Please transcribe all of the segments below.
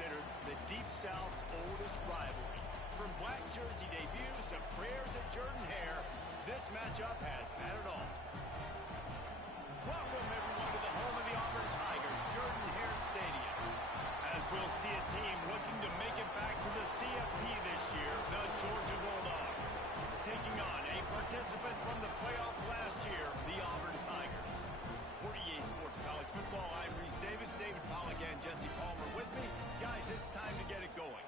considered the Deep South's oldest rivalry. From black jersey debuts to prayers at Jordan Hare, this matchup has had it all. Welcome, everyone, to the home of the Auburn Tigers, Jordan Hare Stadium. As we'll see a team looking to make it back to the CFP this year, the Georgia Bulldogs, taking on a participant from the playoff last year, the Auburn Tigers. For EA Sports College Football, I'm Reese Davis, David Pollack, and Jesse Palmer with me. Guys, it's time to get it going.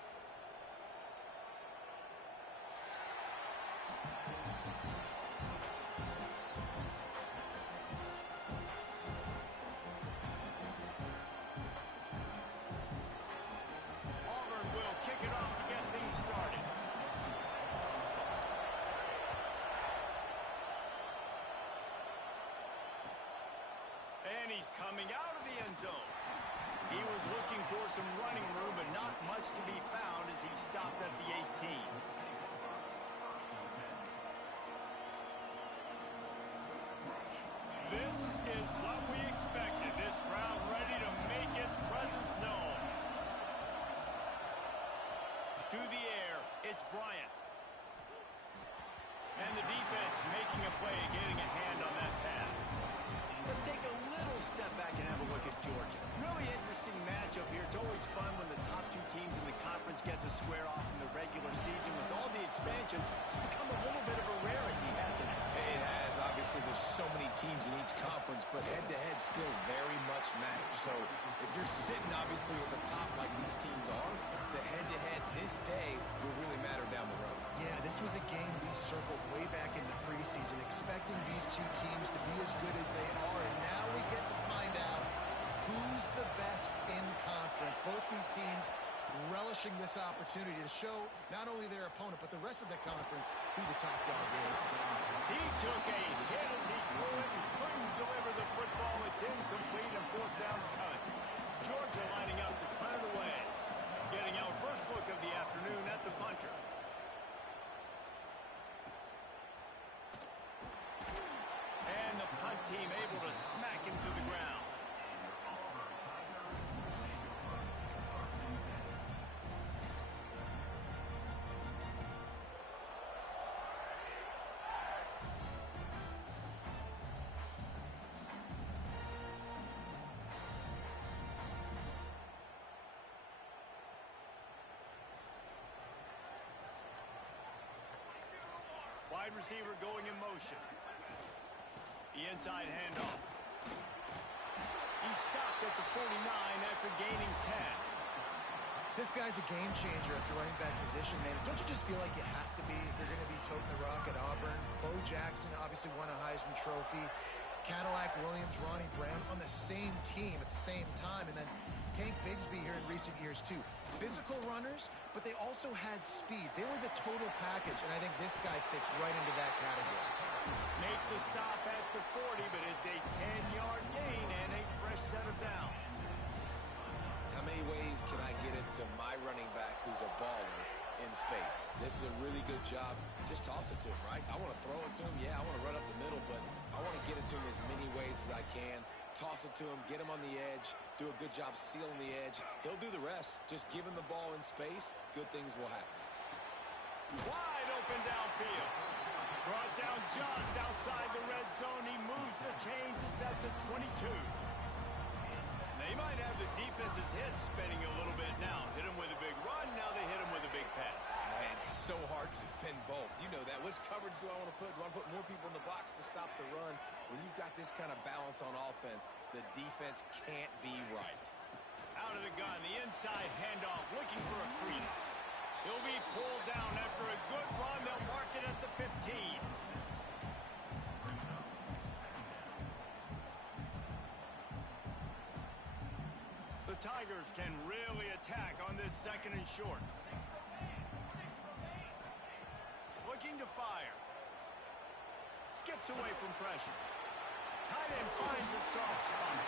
Auburn will kick it off to get things started. And he's coming out of the end zone. He was looking for some running room, but not much to be found as he stopped at the 18. This is what we expected. This crowd ready to make its presence known. To the air, it's Bryant. And the defense making a play, getting a hand on that pass. Let's take a little step back and have a look at Georgia. Really interesting matchup here. It's always fun when the top two teams in the conference get to square off in the regular season. With all the expansion, it's become a little bit of a rarity, hasn't it? It has. Obviously, there's so many teams in each conference, but head-to-head still very much matters. So if you're sitting, obviously, at the top like these teams are, the head-to-head this day will really matter down the road. Yeah, this was a game we circled way back in the preseason, expecting these two teams to be as good as they are, and now we get to find out who's the best in conference. Both these teams relishing this opportunity to show not only their opponent, but the rest of the conference who the top dog is. He took a hit as he threw it and couldn't deliver the football. It's incomplete and fourth down's coming. Georgia lining up to punt it away. Getting our first look of the afternoon at the punter. And the punt team able to smack him to the ground. Wide receiver going in motion. The inside handoff. He stopped at the 49 after gaining 10. This guy's a game changer at the running back position, man. Don't you just feel like you have to be if you're going to be toting the rock at Auburn? Bo Jackson obviously won a Heisman Trophy. Cadillac Williams, Ronnie Brown on the same team at the same time. And then Tank Bigsby here in recent years, too. Physical runners, but they also had speed. They were the total package, and I think this guy fits right into that category. Make the stop at the 40, but it's a 10-yard gain and a fresh set of downs. How many ways can I get it to my running back who's a baller in space? This is a really good job. Just toss it to him, right? I want to throw it to him. Yeah, I want to run up the middle, but I want to get it to him as many ways as I can. Toss it to him, get him on the edge, do a good job sealing the edge. He'll do the rest. Just give him the ball in space, good things will happen. Wide open downfield. Brought down just outside the red zone. He moves the chains. It's at the 22. They might have the defense's head spinning a little bit now. Hit him with a big run. Now they hit him with a big pass. Man, it's so hard to defend both. You know that. Which coverage do I want to put? Do I want to put more people in the box to stop the run? When you've got this kind of balance on offense, the defense can't be right. Out of the gun, the inside handoff, looking for a crease. He'll be pulled down after a good run. They'll mark it at the 15. The Tigers can really attack on this second and short. Looking to fire. Skips away from pressure. Tight end finds a soft spot.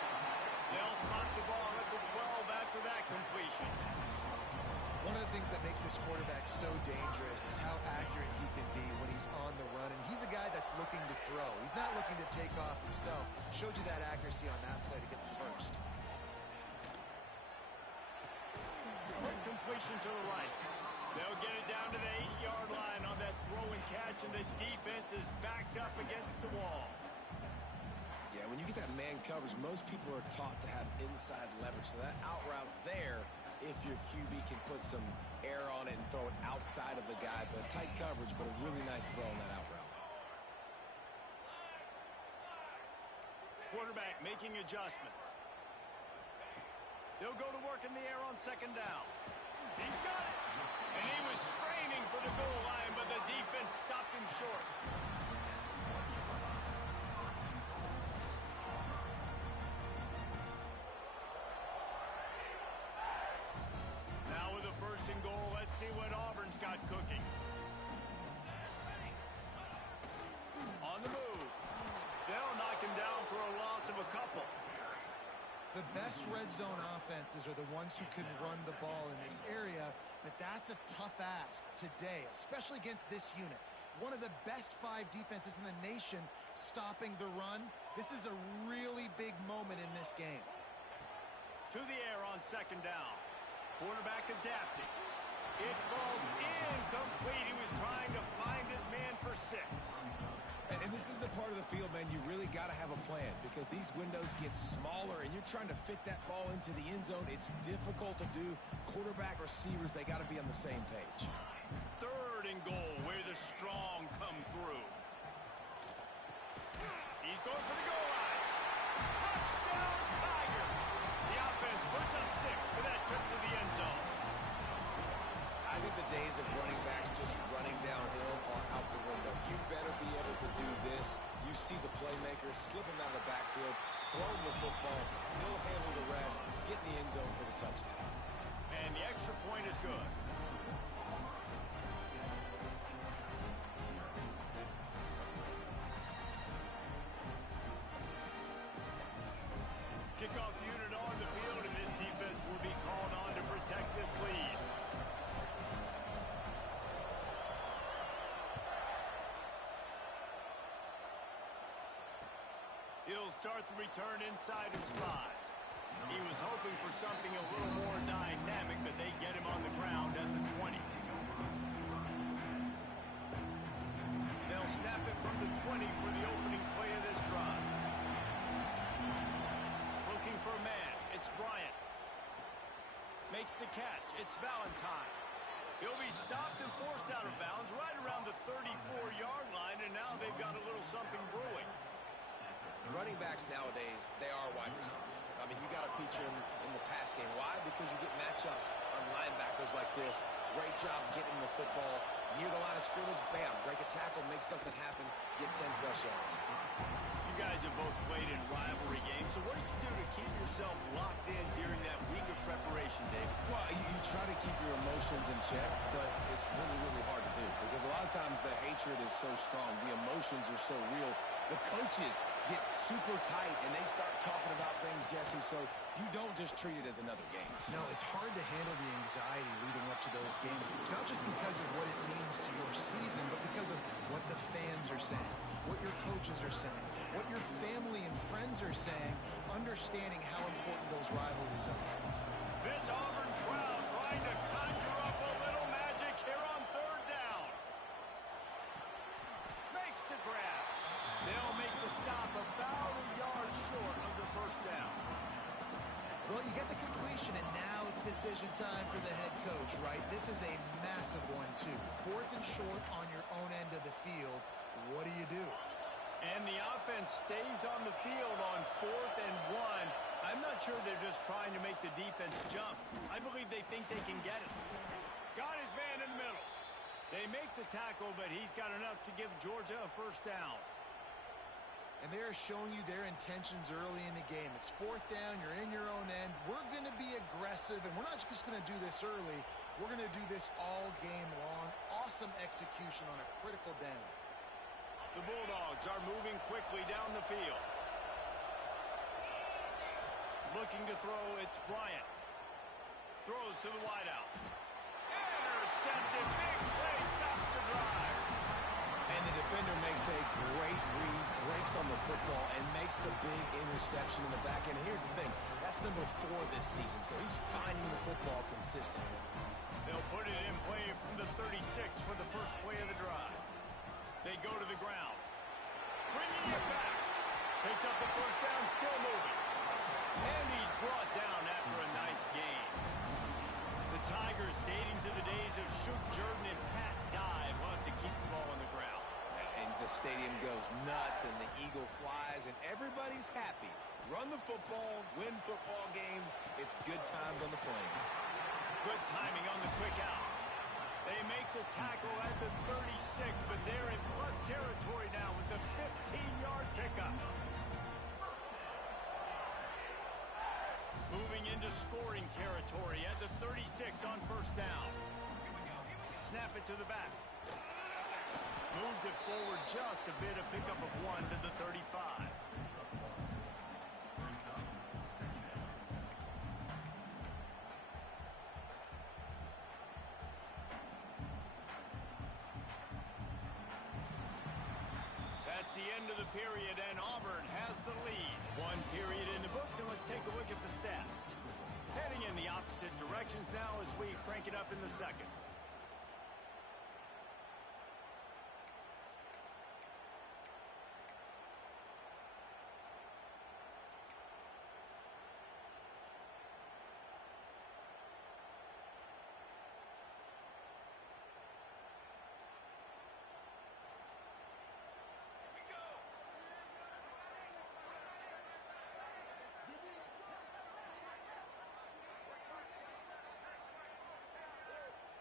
They'll spot the ball at the 12 after that completion. One of the things that makes this quarterback so dangerous is how accurate he can be when he's on the run. And he's a guy that's looking to throw. He's not looking to take off himself. Showed you that accuracy on that play to get the first. completion to the right. They'll get it down to the 8-yard line on that throw and catch, and the defense is backed up against the wall. Yeah, when you get that man coverage, most people are taught to have inside leverage. So that out route's there if your QB can put some air on it and throw it outside of the guy. But tight coverage, but a really nice throw on that out route. Quarterback making adjustments. They'll go to work in the air on second down. He's got it. And he was straining for the goal line, but the defense stopped him short. Now with a first and goal, let's see what Auburn's got cooking. On the move. They'll knock him down for a loss of a couple. The best red zone offenses are the ones who can run the ball in this area, but that's a tough ask today, especially against this unit. One of the best 5 defenses in the nation stopping the run. This is a really big moment in this game. To the air on second down. Quarterback adapting. It falls incomplete. He was trying to find his man for 6. And this is the part of the field, man, you really got to have a plan because these windows get smaller and you're trying to fit that ball into the end zone. It's difficult to do. Quarterback, receivers, they got to be on the same page. Third and goal, where the strong come through. He's going for the goal line. Touchdown, Tiger. The offense puts up 6 for that trip to the end zone. I think the days of running backs just running downhill are out the window. You better be able to do this. You see the playmaker, slip him out of the backfield, throw him the football, he'll handle the rest, get in the end zone for the touchdown. And the extra point is good. Kickoff unit on the field, and this defense will be called on to protect this lead. He'll start the return inside his 5. He was hoping for something a little more dynamic, but they get him on the ground at the 20. They'll snap it from the 20 for the opening play of this drive. Looking for a man. It's Bryant. Makes the catch. It's Valentine. He'll be stopped and forced out of bounds right around the 34-yard line, and now they've got a little something brewing. Running backs nowadays, they are wide receivers. I mean, you got to feature them in the pass game. Why? Because you get matchups on linebackers like this. Great job getting the football near the line of scrimmage. Bam, break a tackle, make something happen, get 10-plus yards. You guys have both played in rivalry games, so what did you do to keep yourself locked in during that week of preparation, David? Well, you try to keep your emotions in check, but it's really, really hard to do because a lot of times the hatred is so strong. The emotions are so real. The coaches get super tight, and they start talking about things, Jesse, so you don't just treat it as another game. No, it's hard to handle the anxiety leading up to those games, not just because of what it means to your season, but because of what the fans are saying, what your coaches are saying, what your family and friends are saying, understanding how important those rivalries are. This Auburn crowd trying to conjure up a little magic here on third down. Makes the grab. They'll make the stop about a yard short of the first down. Well, you get the completion, and now it's decision time for the head coach, right? This is a massive one, too. 4th and short on your own end of the field. What do you do? And the offense stays on the field on 4th and 1. I'm not sure they're just trying to make the defense jump. I believe they think they can get it. Got his man in the middle. They make the tackle, but he's got enough to give Georgia a first down. And they're showing you their intentions early in the game. It's 4th down. You're in your own end. We're going to be aggressive, and we're not just going to do this early. We're going to do this all game long. Awesome execution on a critical down. The Bulldogs are moving quickly down the field. Looking to throw, it's Bryant. Throws to the wideout. Intercepted. Big play. Stops the drive. And the defender makes a great read, breaks on the football, and makes the big interception in the back end. Here's the thing. That's number 4 this season, so he's finding the football. football consistently. They'll put it in play from the 36 for the first play of the drive. They go to the ground. Bringing it back. Picks up the first down, still moving. And he's brought down after a nice gain. The Tigers, dating to the days of Shook Jordan and Pat Dye, will have to keep the ball on the ground. And the stadium goes nuts, and the eagle flies, and everybody's happy. Run the football, win football games. It's good times on the plains. Good timing on the quick out. They make the tackle at the 36, but they're in plus territory now with the 15-yard pickup. Moving into scoring territory at the 36 on first down. Snap it to the back. Moves it forward just a bit, a pickup of 1 to the 35. That's the end of the period, and Auburn has the lead. One period in the books, and let's take a look at the stats. Heading in the opposite directions now as we crank it up in the second.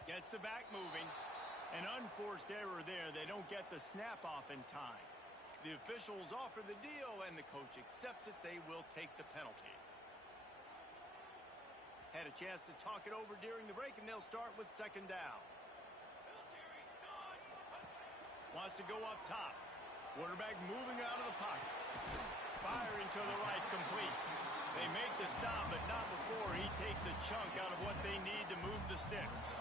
Gets the back moving. An unforced error there. They don't get the snap off in time. The officials offer the deal, and the coach accepts it. They will take the penalty. Had a chance to talk it over during the break, and they'll start with second down. Wants to go up top. Quarterback moving out of the pocket. Firing to the right, complete. They make the stop, but not before he takes a chunk out of what they need to move the sticks.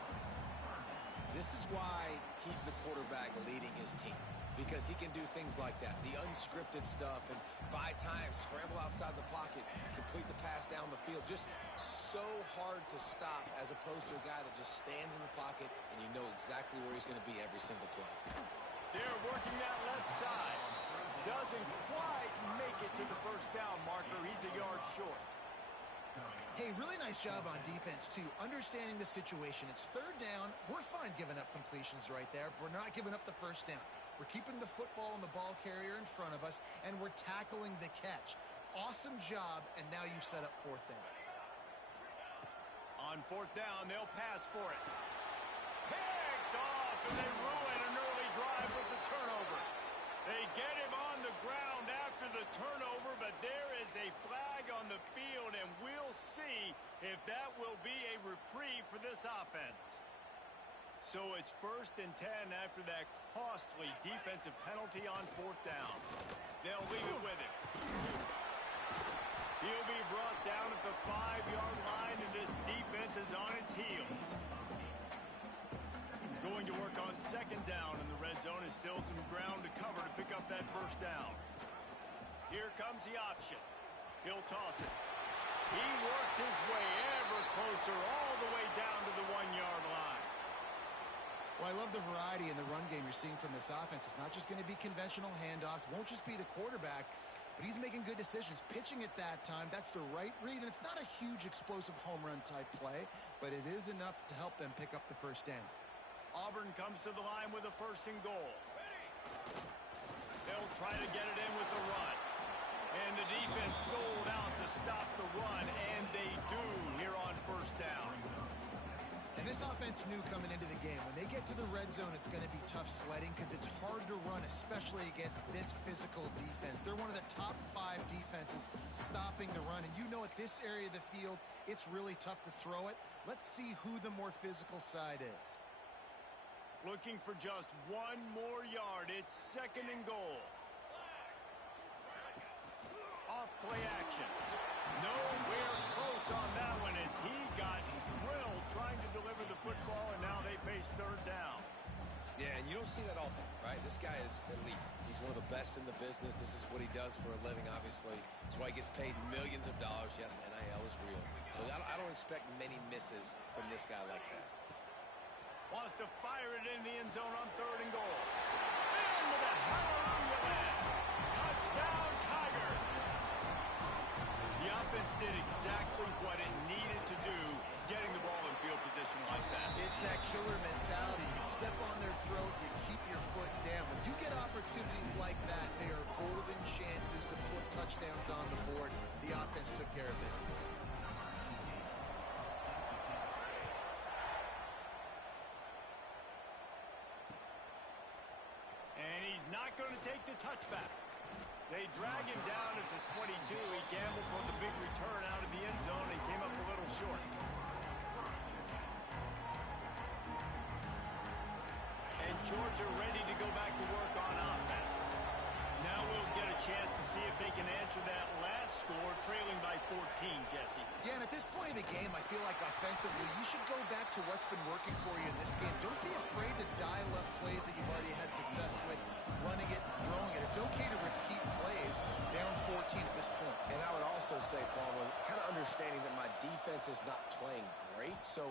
This is why he's the quarterback leading his team, because he can do things like that, the unscripted stuff, and buy time, scramble outside the pocket, complete the pass down the field. Just so hard to stop as opposed to a guy that just stands in the pocket and you know exactly where he's going to be every single play. They're working that left side. Doesn't quite make it to the first down marker. He's a yard short. Hey, really nice job on defense, too. Understanding the situation. It's third down. We're fine giving up completions right there. We're not giving up the first down. We're keeping the football and the ball carrier in front of us, and we're tackling the catch. Awesome job, and now you set up fourth down. On fourth down, they'll pass for it. Picked off, and they ruin an early drive with the turnover. They get him on the ground after the turnover, but there is a flag on the field, and we'll see if that will be a reprieve for this offense. So it's 1st and 10 after that costly defensive penalty on fourth down. They'll leave it with him. He'll be brought down at the 5-yard line, and this defense is on its heels. Going to work on second down in the red zone. Is still some ground to cover to pick up that first down. Here comes the option. He'll toss it. He works his way ever closer all the way down to the 1-yard line. Well, I love the variety in the run game you're seeing from this offense. It's not just going to be conventional handoffs. Won't just be the quarterback, but he's making good decisions. Pitching at that time, that's the right read, and it's not a huge explosive home run type play, but it is enough to help them pick up the first down. Auburn comes to the line with a 1st and goal. They'll try to get it in with the run. And the defense sold out to stop the run, and they do here on first down. And this offense knew coming into the game, when they get to the red zone, it's going to be tough sledding because it's hard to run, especially against this physical defense. They're one of the top 5 defenses stopping the run. And you know at this area of the field, it's really tough to throw it. Let's see who the more physical side is. Looking for just 1 more yard. It's 2nd and goal. Off play action. Nowhere close on that one as he got drilled trying to deliver the football, and now they face third down. Yeah, and you don't don't see that often, right? This guy is elite. He's one of the best in the business. This is what he does for a living, obviously. That's why he gets paid millions of dollars. Yes, NIL is real. So I don't expect many misses from this guy like that. Wants to fire it in the end zone on 3rd and goal. Into the hallelujah land. Touchdown, Tiger. The offense did exactly what it needed to do, getting the ball in field position like that. It's that killer mentality. You step on their throat, you keep your foot down. When you get opportunities like that, they are golden chances to put touchdowns on the board. The offense took care of business. And he's not going to take the touchback. They drag him down at the 22. He gambled for the big return out of the end zone and came up a little short. And Georgia ready to go back to work on offense. Now we'll get a chance to see if they can answer that last score, trailing by 14, Jesse. Yeah, and at this point of the game, I feel like offensively, you should go back to what's been working for you in this game. Don't be afraid to dial up plays that you've already had success with, running it and throwing it. It's okay to repeat plays down 14 at this point. And I would also say, Palmer, kind of understanding that my defense is not playing great, so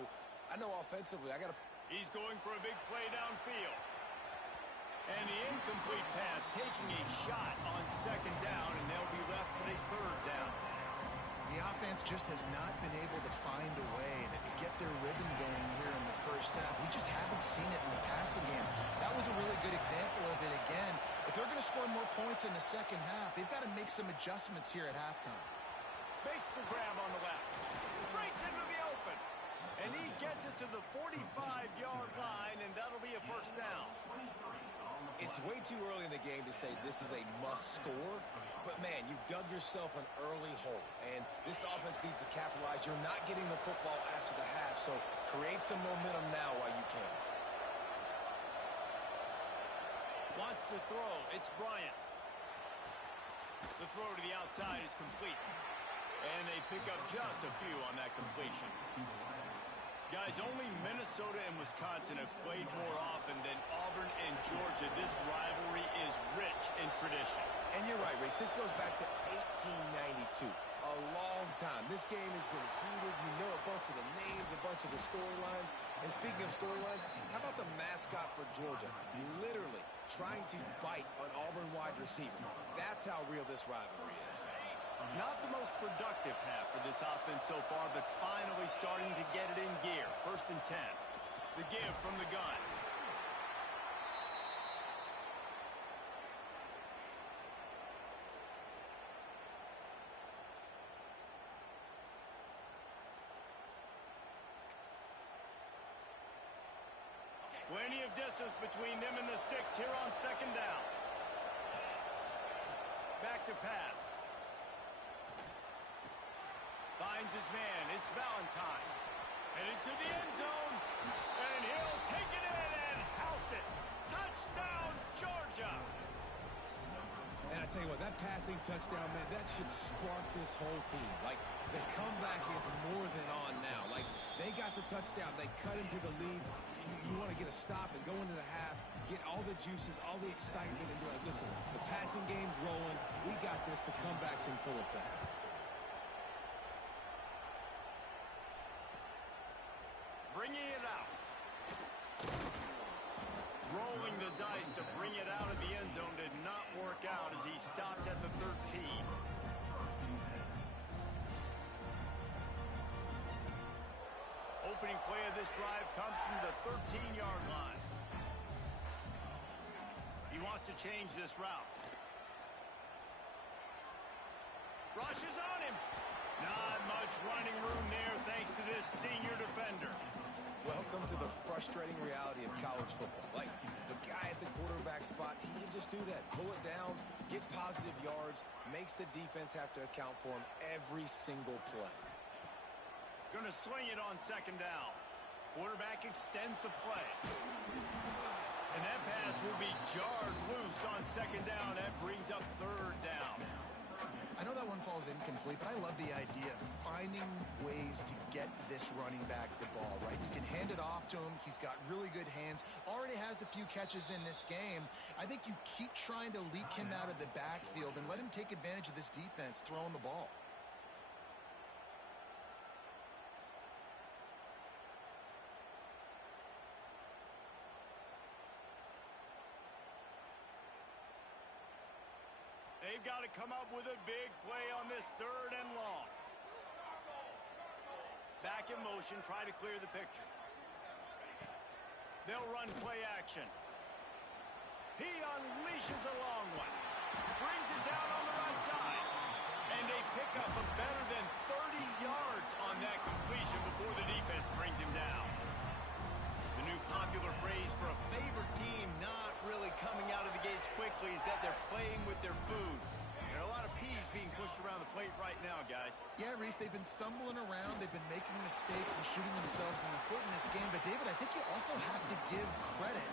I know offensively I got to... He's going for a big play downfield. And the incomplete pass taking a shot on 2nd down, and they'll be left with a 3rd down. The offense just has not been able to find a way to get their rhythm going here in the first half. We just haven't seen it in the passing game. That was a really good example of it again. If they're going to score more points in the second half, they've got to make some adjustments here at halftime. Makes the grab on the left. Breaks into the open. And he gets it to the 45-yard line, and that'll be a 1st down. It's way too early in the game to say this is a must score, but man, you've dug yourself an early hole, and this offense needs to capitalize. You're not getting the football after the half, so create some momentum now while you can. Wants to throw. It's Bryant. The throw to the outside is complete, and they pick up just a few on that completion. Guys, only Minnesota and Wisconsin have played more often than Auburn and Georgia. This rivalry is rich in tradition. And you're right, Reese. This goes back to 1892. A long time. This game has been heated. You know a bunch of the names, a bunch of the storylines. And speaking of storylines, how about the mascot for Georgia? Literally trying to bite an Auburn wide receiver. That's how real this rivalry is. Not the most productive half for this offense so far, but finally starting to get it in gear. 1st and 10. The give from the gun. Plenty of distance between them and the sticks here on 2nd down. Back to pass. Finds his man. It's Valentine. Headed to the end zone. And he'll take it in and house it. Touchdown, Georgia. And I tell you what, that passing touchdown, man, that should spark this whole team. Like, the comeback is more than on now. Like, they got the touchdown. They cut into the lead. You want to get a stop and go into the half, get all the juices, all the excitement, and be like, listen, the passing game's rolling. We got this. The comeback's in full effect. Bringing it out. Rolling the dice to bring it out of the end zone did not work out as he stopped at the 13. Opening play of this drive comes from the 13-yard line. He wants to change this route. Rushes on him. Not much running room there thanks to this senior defender. Welcome to the frustrating reality of college football. Like, the guy at the quarterback spot, he can just do that. Pull it down, get positive yards, makes the defense have to account for him every single play. Going to swing it on 2nd down. Quarterback extends the play. And that pass will be jarred loose on 2nd down. That brings up 3rd down. I know that one falls incomplete, but I love the idea of finding ways to get this running back the ball, right? You can hand it off to him. He's got really good hands. Already has a few catches in this game. I think you keep trying to leak him out of the backfield and let him take advantage of this defense throwing the ball. They've got to come up with a big play on this 3rd and long. Back in motion, try to clear the picture. They'll run play action. He unleashes a long one. Brings it down on the right side. And they pick up a better than 30 yards on that completion before the defense brings him down. The new popular phrase for a favorite team not really coming out of the gates quickly is that they're playing with their food. There are a lot of peas being pushed around the plate right now, guys. Yeah, Reese, they've been stumbling around. They've been making mistakes and shooting themselves in the foot in this game. But, David, I think you also have to give credit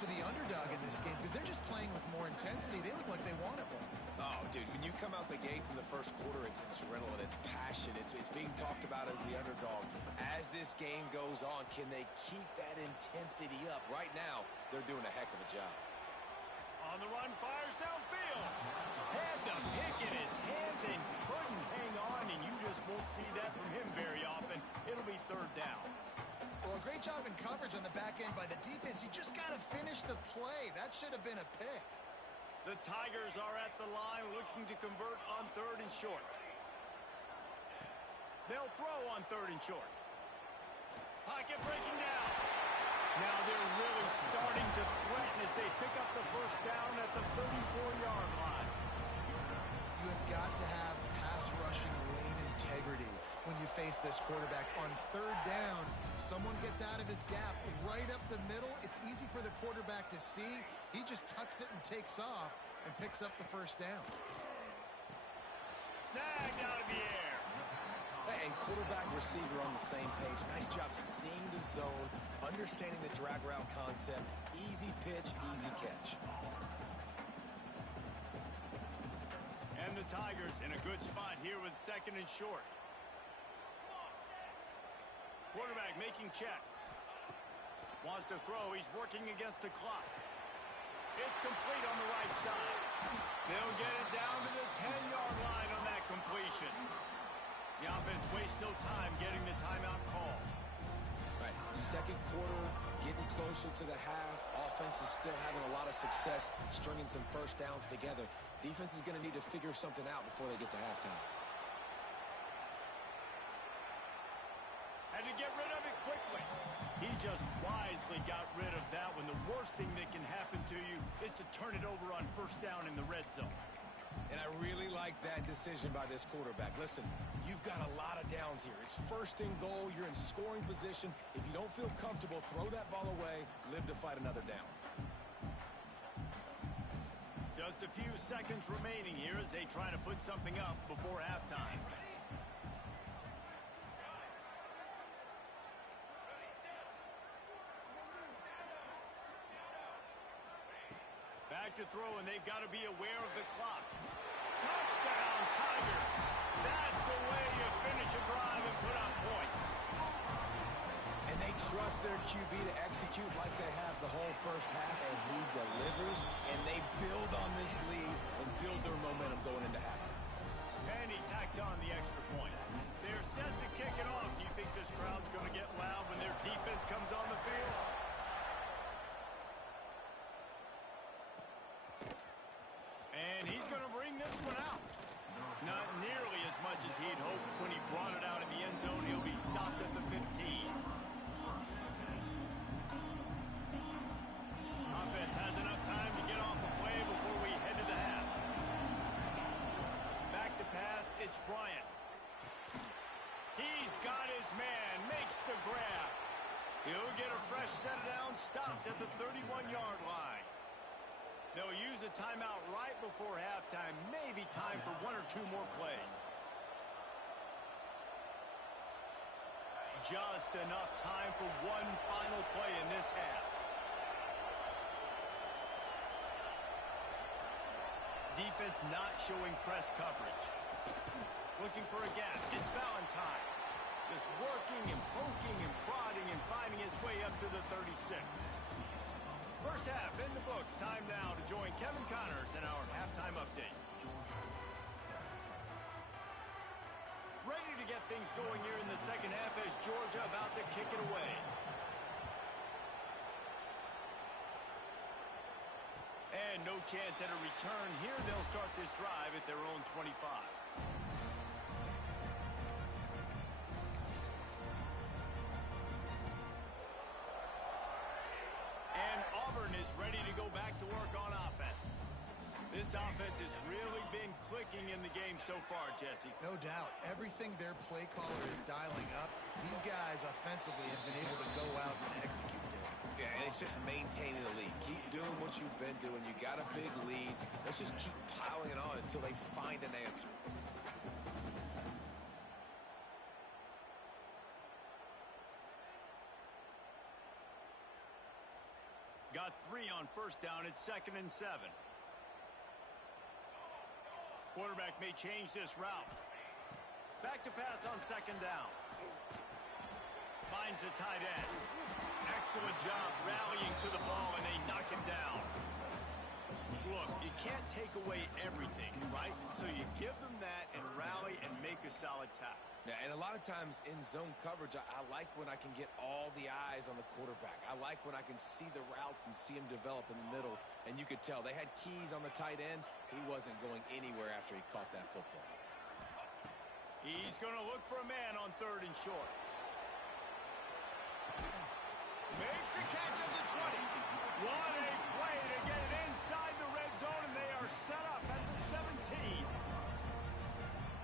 to the underdog in this game because they're just playing with more intensity. They look like they want it more. Oh, dude, when you come out the gates in the first quarter, it's adrenaline, it's passion, it's being talked about as the underdog. As this game goes on, can they keep that intensity up? Right now, they're doing a heck of a job. On the run, fires downfield. Had the pick in his hands and couldn't hang on, and you just won't see that from him very often. It'll be 3rd down. Well, a great job in coverage on the back end by the defense. You just got to finish the play. That should have been a pick. The Tigers are at the line looking to convert on 3rd and short. They'll throw on 3rd and short. Pocket breaking down. Now they're really starting to threaten as they pick up the 1st down at the 34-yard line. You have got to have pass rushing lane integrity when you face this quarterback. On 3rd down, someone gets out of his gap right up the middle. It's easy for the quarterback to see. He just tucks it and takes off and picks up the 1st down. Snagged out of the air. And quarterback, receiver on the same page. Nice job seeing the zone, understanding the drag route concept. Easy pitch, easy catch. And the Tigers in a good spot here with 2nd and short. Quarterback making checks. Wants to throw. He's working against the clock. It's complete on the right side. They'll get it down to the 10-yard line on that completion. The offense wastes no time getting the timeout call. Right. 2nd quarter, getting closer to the half. Offense is still having a lot of success stringing some 1st downs together. Defense is going to need to figure something out before they get to halftime. Had to get rid of it quickly. He just wisely got rid of that when the worst thing that can happen to you is to turn it over on 1st down in the red zone. And I really like that decision by this quarterback. Listen, you've got a lot of downs here. It's 1st and goal. You're in scoring position. If you don't feel comfortable, throw that ball away. Live to fight another down. Just a few seconds remaining here as they try to put something up before halftime. Back to throw, and they've got to be aware of the clock. Touchdown, Tigers! That's the way you finish a drive and put up points. And they trust their QB to execute like they have the whole 1st half, and he delivers, and they build on this lead and build their momentum going into halftime. And he tacks on the extra point. They're set to kick it off. Do you think this crowd's going to get loud when their defense comes on the field? And he's going to bring this one out. Not nearly as much as he'd hoped when he brought it out in the end zone. He'll be stopped at the 15. Offense has enough time to get off the play before we head to the half. Back to pass, it's Bryant. He's got his man, makes the grab. He'll get a fresh set down, stopped at the 31-yard line. They'll use a timeout right before halftime. Maybe time for 1 or 2 more plays. Just enough time for one final play in this half. Defense not showing press coverage. Looking for a gap. It's Valentine. Just working and poking and prodding and finding his way up to the 36. First half in the books. Time now to join Kevin Connors in our halftime update. Ready to get things going here in the second half as Georgia about to kick it away. And no chance at a return here. They'll start this drive at their own 25. And Auburn is ready to go back to work on offense. This offense has really been clicking in the game so far, Jesse. No doubt. Everything their play caller is dialing up, these guys offensively have been able to go out and execute it. Yeah, and it's just maintaining the lead. Keep doing what you've been doing. You got a big lead. Let's just keep piling it on until they find an answer. Got 3 on first down. It's 2nd and 7. Quarterback may change this route. Back to pass on 2nd down. Finds the tight end. Excellent job rallying to the ball, and they knock him down. Look, you can't take away everything, right? So you give them that and rally and make a solid tackle. Yeah, and a lot of times in zone coverage, I like when I can get all the eyes on the quarterback. I like when I can see the routes and see him develop in the middle. And you could tell they had keys on the tight end. He wasn't going anywhere after he caught that football. He's going to look for a man on 3rd and short. Makes the catch at the 20. What a play to get it inside the red zone, and they are set up at the 17.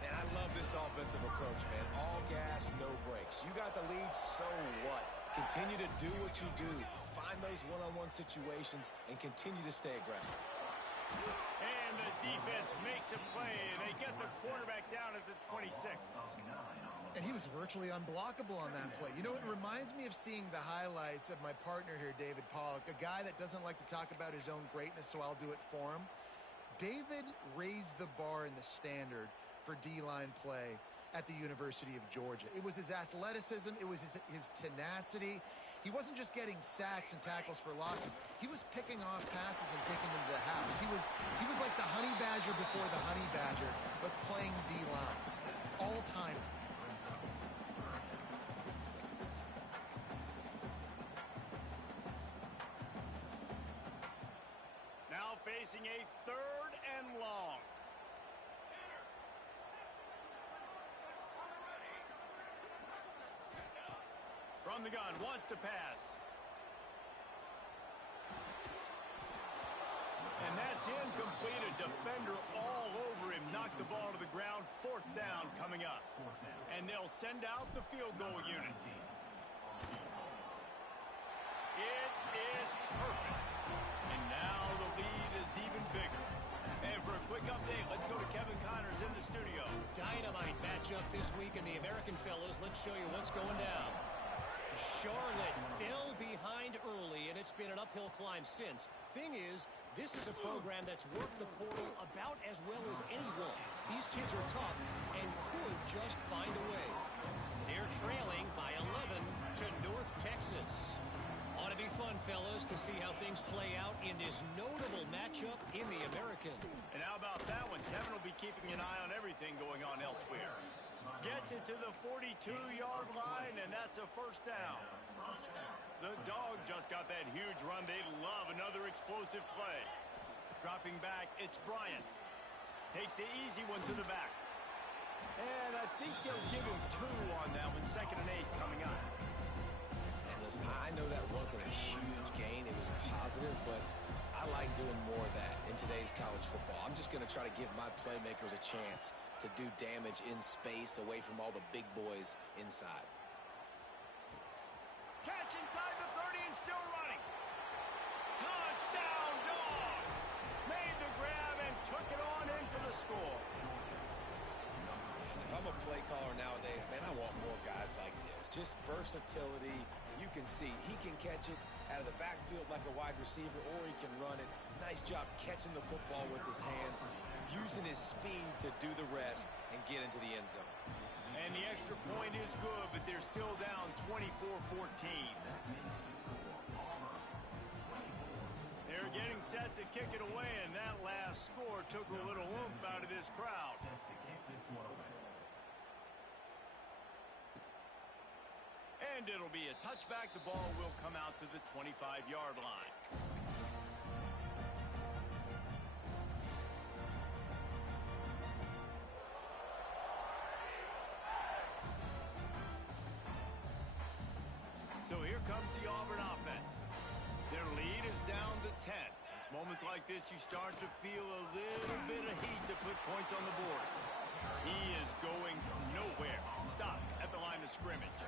And I love this offensive approach, man. All gas, no brakes. You got the lead, so what? Continue to do what you do. Find those one-on-one situations and continue to stay aggressive. And the defense makes a play, and they get the quarterback down at the 26. And he was virtually unblockable on that play. You know, it reminds me of seeing the highlights of my partner here, David Pollock, a guy that doesn't like to talk about his own greatness, so I'll do it for him. David raised the bar in the standard for D-line play at the University of Georgia. It was his athleticism. It was his tenacity. He wasn't just getting sacks and tackles for losses. He was picking off passes and taking them to the house. He was like the honey badger before the honey badger, but playing D-line. All-time. Now facing a 3rd and long. From the gun, wants to pass. And that's incomplete. A defender all over him. Knocked the ball to the ground. 4th down coming up. And they'll send out the field goal unit. It is perfect. And now the lead is even bigger. And for a quick update, let's go to Kevin Connors in the studio. Dynamite matchup this week in the American, fellas. Let's show you what's going down. Charlotte fell behind early, and it's been an uphill climb since. Thing is, this is a program that's worked the portal about as well as anyone. These kids are tough and could just find a way. They're trailing by 11 to North Texas. Ought to be fun, fellas, to see how things play out in this notable matchup in the American. And how about that one? Kevin will be keeping an eye on everything going on elsewhere. Gets it to the 42-yard line, and that's a 1st down. The Dogs just got that huge run. They love another explosive play. Dropping back, it's Bryant. Takes the easy one to the back. And I think they'll give him 2 on that one. 2nd and 8 coming up. And listen, I know that wasn't a huge gain. It was positive, but I like doing more of that in today's college football. I'm just going to try to give my playmakers a chance to do damage in space away from all the big boys inside. Catch inside the 30 and still running. Touchdown, Dogs! Made the grab and took it on in for the score. If I'm a play caller nowadays, man, I want more guys like this. Just versatility. You can see he can catch it out of the backfield like a wide receiver, or he can run it. Nice job catching the football with his hands, using his speed to do the rest, and get into the end zone. And the extra point is good, but they're still down 24-14. They're getting set to kick it away, and that last score took a little oomph out of this crowd. And it'll be a touchback. The ball will come out to the 25-yard line. So here comes the Auburn offense. Their lead is down to 10. It's moments like this you start to feel a little bit of heat to put points on the board. He is going nowhere. Stop at the line of scrimmage.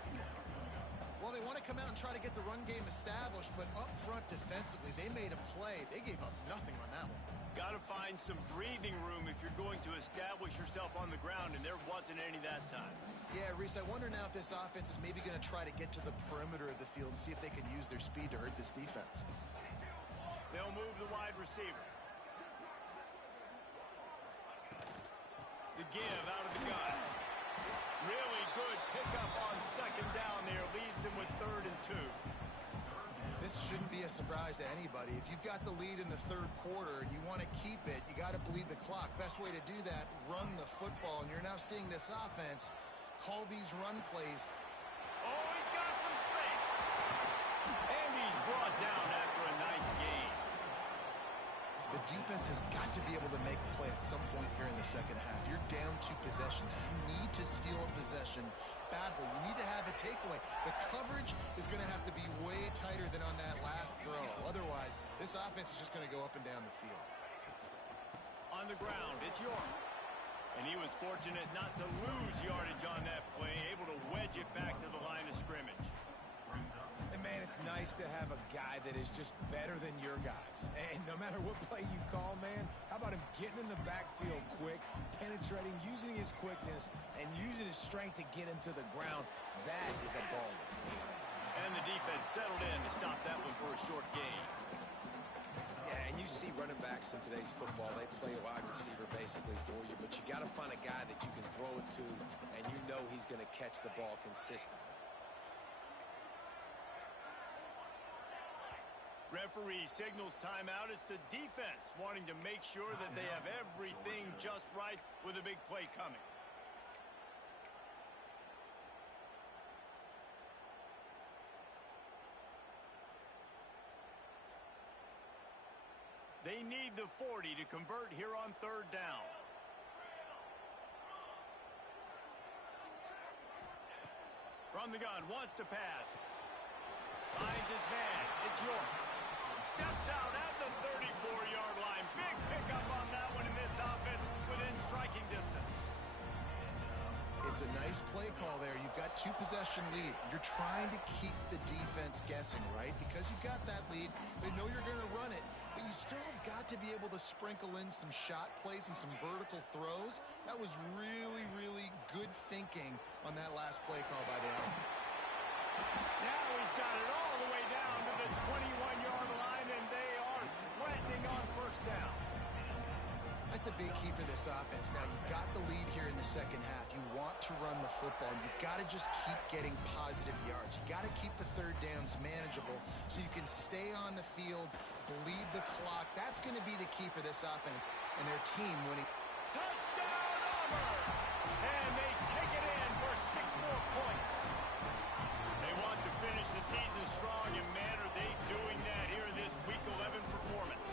Well, they want to come out and try to get the run game established, but up front defensively, they made a play. They gave up nothing on that one. Got to find some breathing room if you're going to establish yourself on the ground, and there wasn't any that time. Yeah, Reese, I wonder now if this offense is maybe going to try to get to the perimeter of the field and see if they can use their speed to hurt this defense. They'll move the wide receiver. The give out of the gun. Really good pickup on second down there. Leaves them with 3rd and 2. This shouldn't be a surprise to anybody. If you've got the lead in the third quarter and you want to keep it, you got to bleed the clock. Best way to do that, run the football. And you're now seeing this offense call these run plays. Oh, he's got some space. And he's brought down after a nice gain. The defense has got to be able to make a play at some point here in the second half. You're down 2 possessions. You need to steal a possession badly. You need to have a takeaway. The coverage is going to have to be way tighter than on that last throw. Otherwise, this offense is just going to go up and down the field. On the ground, it's York. And he was fortunate not to lose yardage on that play, able to wedge it back to the line of scrimmage. And, man, it's nice to have a guy that is just better than your guys. And no matter what play you call, man, how about him getting in the backfield quick, penetrating, using his quickness, and using his strength to get him to the ground? That is a baller. And the defense settled in to stop that one for a short gain. Yeah, and you see running backs in today's football, they play a wide receiver basically for you, but you got to find a guy that you can throw it to, and you know he's going to catch the ball consistently. Referee signals timeout. It's the defense wanting to make sure that they have everything just right with a big play coming. They need the 40 to convert here on 3rd down. From the gun, wants to pass. Finds his man. It's York. Steps out at the 34-yard line. Big pickup on that one in this offense within striking distance. It's a nice play call there. You've got 2-possession lead. You're trying to keep the defense guessing, right? Because you've got that lead. They know you're going to run it, but you still have got to be able to sprinkle in some shot plays and some vertical throws. That was really, really good thinking on that last play call by the offense. Now he's got it all the way down to the 21-yard line, and they are threatening on 1st down. That's a big key for this offense. Now, you've got the lead here in the second half. You want to run the football. You've got to just keep getting positive yards. You've got to keep the 3rd downs manageable so you can stay on the field, bleed the clock. That's going to be the key for this offense and their team winning. Touchdown, Auburn! And they take it in for 6 more points. They want to finish the season strong, and man, are they doing that here in this Week 11 performance.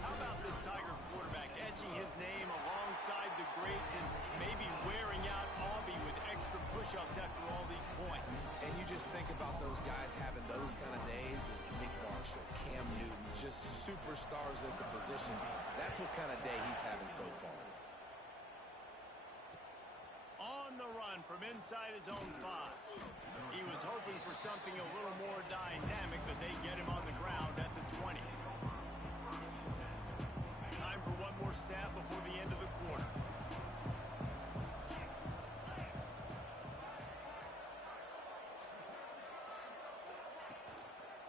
How about this Tiger quarterback etching his name alongside the greats and maybe wearing out Aubie with extra push-ups after all these points? And you just think about those guys having those kind of days as Nick Marshall, Cam Newton, just superstars at the position. That's what kind of day he's having so far. On the run from inside his own 5. He was hoping for something a little more dynamic, but they get him on the ground at the 20. Time for one more snap before the end of the quarter.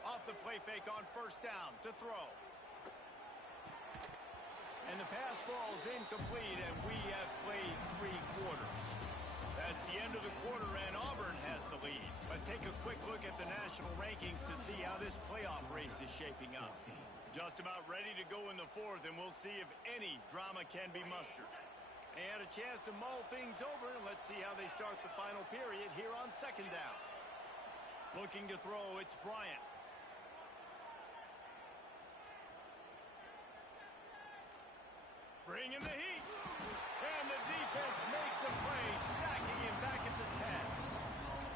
Off the play fake on 1st down to throw. And the pass falls incomplete, and we have played 3 quarters. That's the end of the quarter, and Auburn has the lead. Let's take a quick look at the national rankings to see how this playoff race is shaping up. Just about ready to go in the 4th, and we'll see if any drama can be mustered. They had a chance to mull things over, and let's see how they start the final period here on 2nd down. Looking to throw, it's Bryant. Bringing the heat. And the defense makes a play, sacking him back at the 10.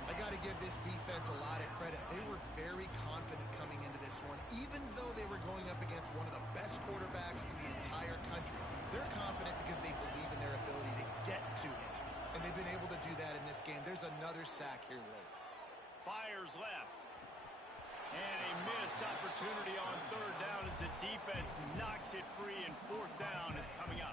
I got to give this defense a lot of credit. They were very confident coming into this one, even though they were going up against one of the best quarterbacks in the entire country. They're confident because they believe in their ability to get to him, and they've been able to do that in this game. There's another sack here late. Fires left. And a missed opportunity on 3rd down as the defense knocks it free, and 4th down is coming up.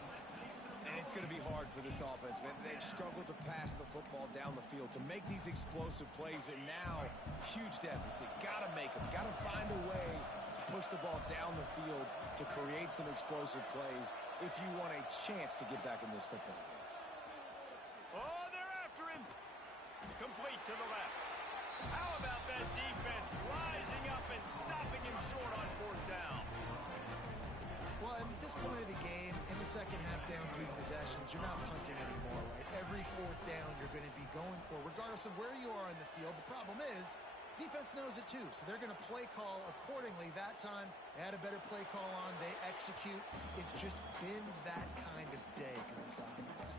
And it's going to be hard for this offense, man. They've struggled to pass the football down the field to make these explosive plays, and now huge deficit. Got to make them. Got to find a way to push the ball down the field to create some explosive plays if you want a chance to get back in this football game. Oh, they're after him. Complete to the left. How about that defense rising up and stopping him short on 4th down? Well, at this point of the game, in the second half down 3 possessions, you're not punting anymore, right? Every 4th down you're going to be going for, regardless of where you are in the field. The problem is, defense knows it too, so they're going to play call accordingly. That time, they had a better play call on. They execute. It's just been that kind of day for this offense.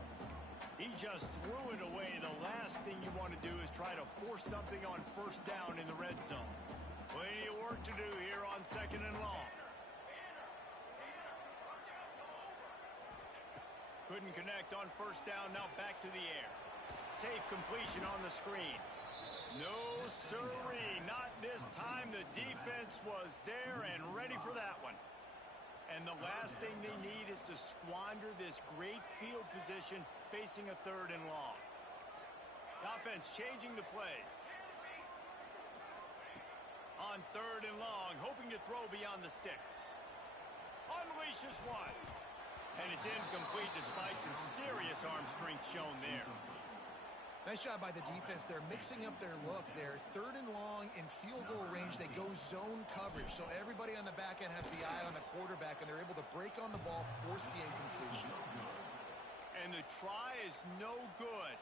He just threw it away. The last thing you want to do is try to force something on 1st down in the red zone. Plenty of work to do here on 2nd and long. Couldn't connect on 1st down. Now back to the air. Safe completion on the screen. No sirree. Not this time. The defense was there and ready for that one. And the last thing they need is to squander this great field position facing a 3rd and long. The offense changing the play. On 3rd and long, hoping to throw beyond the sticks. Unleashes one. And it's incomplete despite some serious arm strength shown there. Nice job by the defense. They're mixing up their look there. 3rd and long in field goal range. They go zone coverage. So everybody on the back end has the eye on the quarterback, and they're able to break on the ball, force the incompletion. And the try is no good.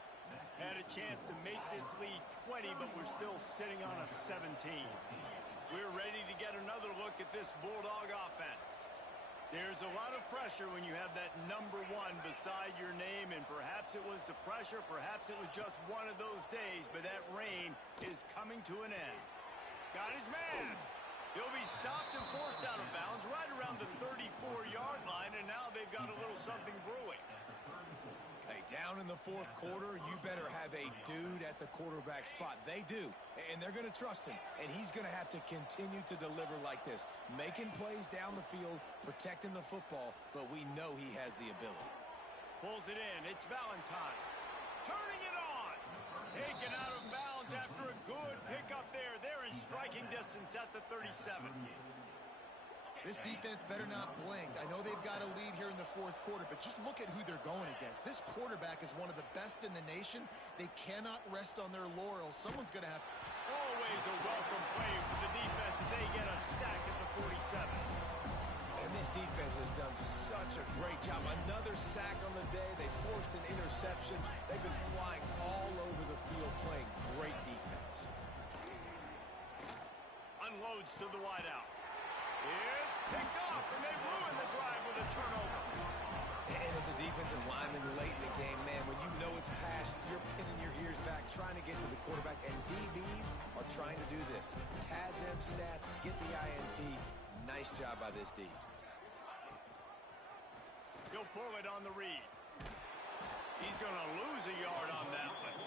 Had a chance to make this lead 20, but we're still sitting on a 17. We're ready to get another look at this Bulldog offense. There's a lot of pressure when you have that number 1 beside your name, and perhaps it was the pressure, perhaps it was just one of those days, but that rain is coming to an end. Got his man. He'll be stopped and forced out of bounds right around the 34-yard line, and now they've got a little something brewing. Hey, down in the 4th quarter, you better have a dude at the quarterback spot. They do, and they're going to trust him, and he's going to have to continue to deliver like this, making plays down the field, protecting the football, but we know he has the ability. Pulls it in. It's Valentine. Turning it on. Taken out of bounds after a good pickup there. They're in striking distance at the 37. This defense better not blink. I know they've got a lead here in the 4th quarter, but just look at who they're going against. This quarterback is one of the best in the nation. They cannot rest on their laurels. Someone's going to have to... Always a welcome play for the defense as they get a sack at the 47. And this defense has done such a great job. Another sack on the day. They forced an interception. They've been flying all over the field playing great defense. Unloads to the wideout. It's picked off, and they ruin the drive with a turnover. And as a defensive lineman late in the game, man, when you know it's past, you're pinning your ears back, trying to get to the quarterback, and DBs are trying to do this. Pad them stats, get the INT. Nice job by this D. He'll pull it on the read. He's going to lose a yard on that one.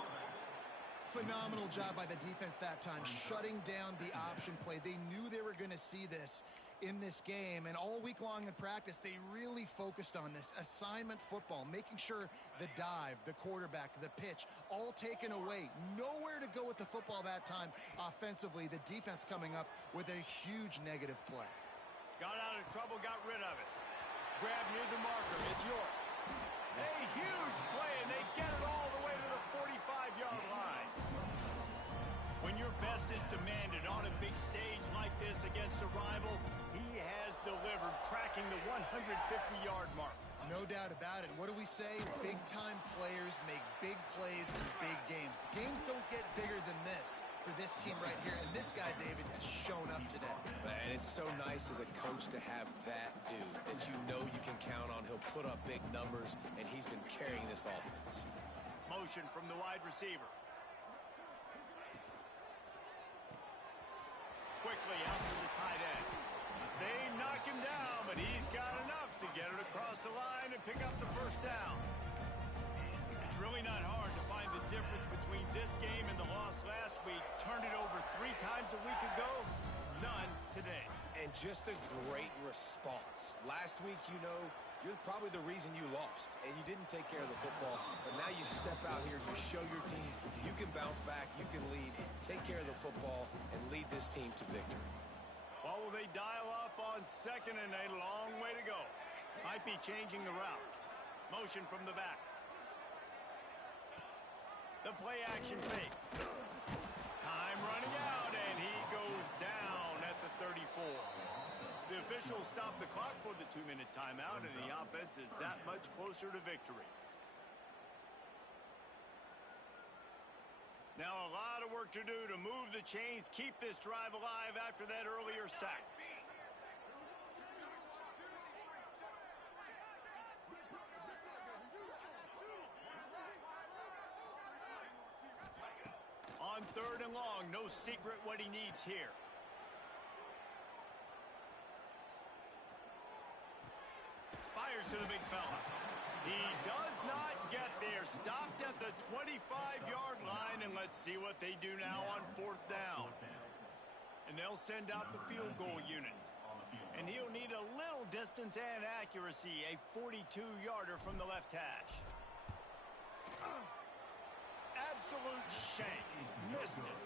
Phenomenal job by the defense that time, shutting down the option play. They knew they were going to see this in this game, and all week long in practice, they really focused on this assignment football, making sure the dive, the quarterback, the pitch, all taken away. Nowhere to go with the football that time offensively. The defense coming up with a huge negative play. Got out of trouble, got rid of it. grab near the marker. It's York. A huge play, and they get it all the way to the 45-yard line. When your best is demanded on a big stage like this against a rival, he has delivered, cracking the 150-yard mark. No doubt about it. What do we say? Big-time players make big plays in big games. The games don't get bigger than this for this team right here, and this guy, David, has shown up today. And it's so nice as a coach to have that dude that you know you can count on. He'll put up big numbers, and he's been carrying this offense. Motion from the wide receiver. Quickly out to the tight end. They knock him down, but he's got enough to get it across the line and pick up the first down. It's really not hard to find the difference between this game and the loss last week. Turned it over 3 times a week ago, none today. And just a great response. Last week, you know, you're probably the reason you lost, and you didn't take care of the football. But now you step out here, you show your team, you can bounce back, you can lead, take care of the football, and lead this team to victory. Well, will they dial up on second and a long way to go? Might be changing the route. Motion from the back. The play action fake. Time running out, and he goes down at the 34. The officials stop the clock for the 2-minute timeout, and the offense is that much closer to victory. Now a lot of work to do to move the chains, keep this drive alive after that earlier sack. On 3rd and long, no secret what he needs here. Fires to the big fella. He does not get there. Stopped at the 25-yard line, and let's see what they do now on 4th down. And they'll send out the field goal unit. And he'll need a little distance and accuracy, a 42-yarder from the left hash. Absolute shame. Missed it.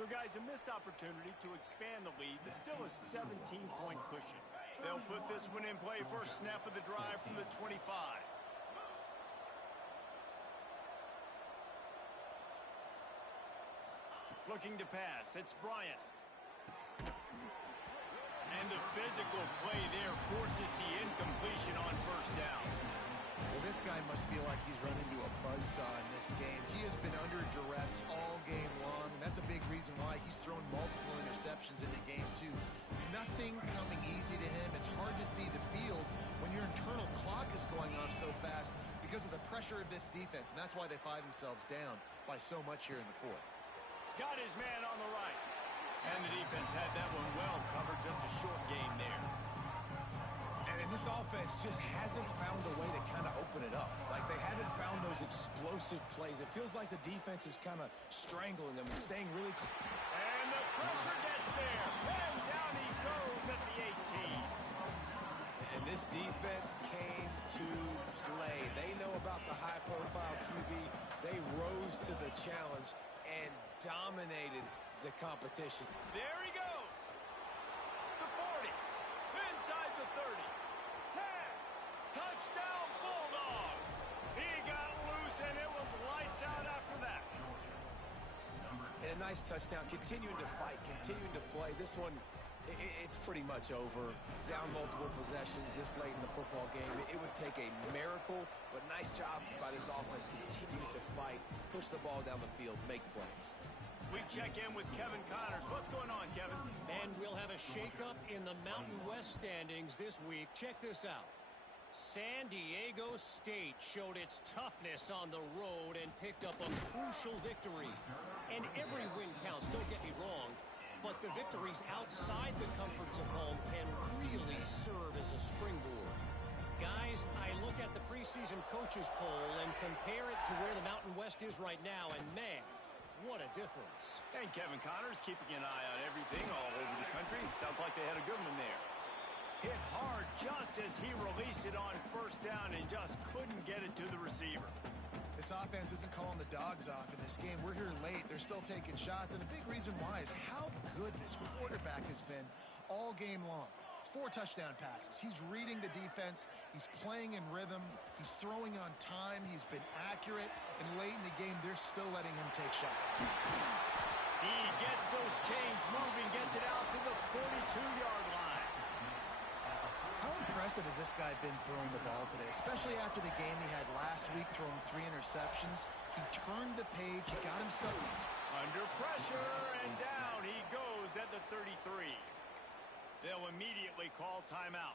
So, guys, a missed opportunity to expand the lead, but still a 17-point cushion. They'll put this one in play. First snap of the drive from the 25. Looking to pass. It's Bryant. And the physical play there forces the incompletion on 1st down. Well, this guy must feel like he's run into a buzzsaw in this game. He has been under duress all game long, and that's a big reason why he's thrown multiple interceptions in the game, too. Nothing coming easy to him. It's hard to see the field when your internal clock is going off so fast because of the pressure of this defense, and that's why they find themselves down by so much here in the 4th. Got his man on the right. And the defense had that one well covered, just a short game there. And this offense just hasn't found a way to kind of open it up. Like, they haven't found those explosive plays. It feels like the defense is kind of strangling them and staying really close. And the pressure gets there. And down he goes at the 18. And this defense came to play. They know about the high-profile QB. They rose to the challenge and dominated the competition. There he goes. The 40. Inside the 30. 10. Touchdown Bulldogs. He got loose, and it was lights out after that. And a nice touchdown. Continuing to fight, continuing to play. This one, it's pretty much over. Down multiple possessions this late in the football game. It would take a miracle, but nice job by this offense. Continue to fight, push the ball down the field, make plays. We check in with Kevin Connors. What's going on, Kevin? And we'll have a shakeup in the Mountain West standings this week. Check this out. San Diego State showed its toughness on the road and picked up a crucial victory. And every win counts, don't get me wrong, but the victories outside the comforts of home can really serve as a springboard. Guys, I look at the preseason coaches poll and compare it to where the Mountain West is right now, and man, what a difference. And Kevin Connors keeping an eye on everything all over the country. Sounds like they had a good one there. Hit hard just as he released it on 1st down and just couldn't get it to the receiver. This offense isn't calling the dogs off in this game. We're here late. They're still taking shots, and a big reason why is how good this quarterback has been all game long. 4 touchdown passes. He's reading the defense. He's playing in rhythm. He's throwing on time. He's been accurate. And late in the game, they're still letting him take shots. He gets those chains moving, gets it out to the 42-yard line. How impressive has this guy been throwing the ball today, especially after the game he had last week throwing 3 interceptions. He turned the page. He got himself under pressure, and down he goes at the 33. They'll immediately call timeout.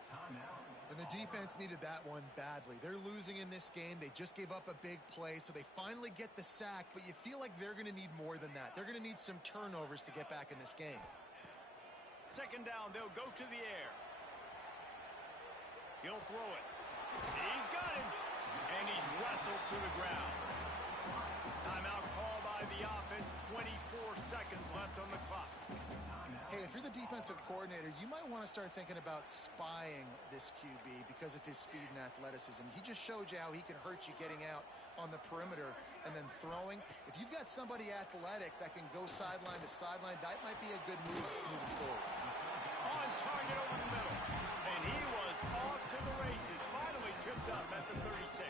And the defense needed that one badly. They're losing in this game. They just gave up a big play, so they finally get the sack, but you feel like they're going to need more than that. They're going to need some turnovers to get back in this game. Second down, they'll go to the air. He'll throw it. He's got him, and he's wrestled to the ground. Timeout call by the offense, 24 seconds left on the clock. Hey, if you're the defensive coordinator, you might want to start thinking about spying this QB because of his speed and athleticism. He just showed you how he can hurt you getting out on the perimeter and then throwing. If you've got somebody athletic that can go sideline to sideline, that might be a good move moving forward. On target over the middle. And he was off to the races. Finally tripped up at the 36.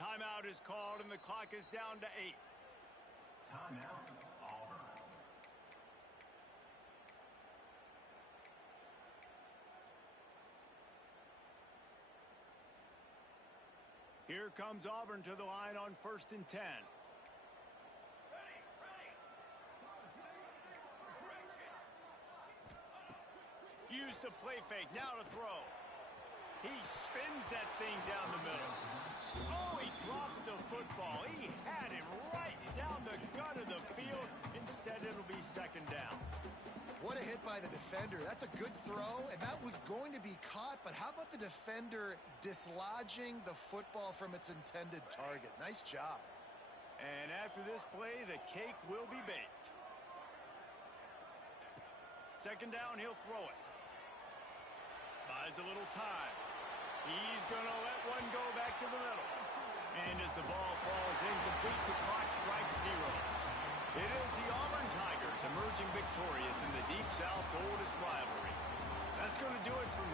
Timeout is called, and the clock is down to 8. Timeout, Auburn. Here comes Auburn to the line on 1st and 10. Use the play fake, now to throw. He spins that thing down the middle. Oh, he drops the football. He had it right down the gut of the field. Instead, it'll be second down. What a hit by the defender. That's a good throw, and that was going to be caught, but how about the defender dislodging the football from its intended target? Nice job. And after this play, the cake will be baked. Second down, he'll throw it. Buys a little time. He's going to let one go back to the middle. And as the ball falls incomplete, the clock strikes 0. It is the Auburn Tigers emerging victorious in the Deep South's oldest rivalry. That's going to do it for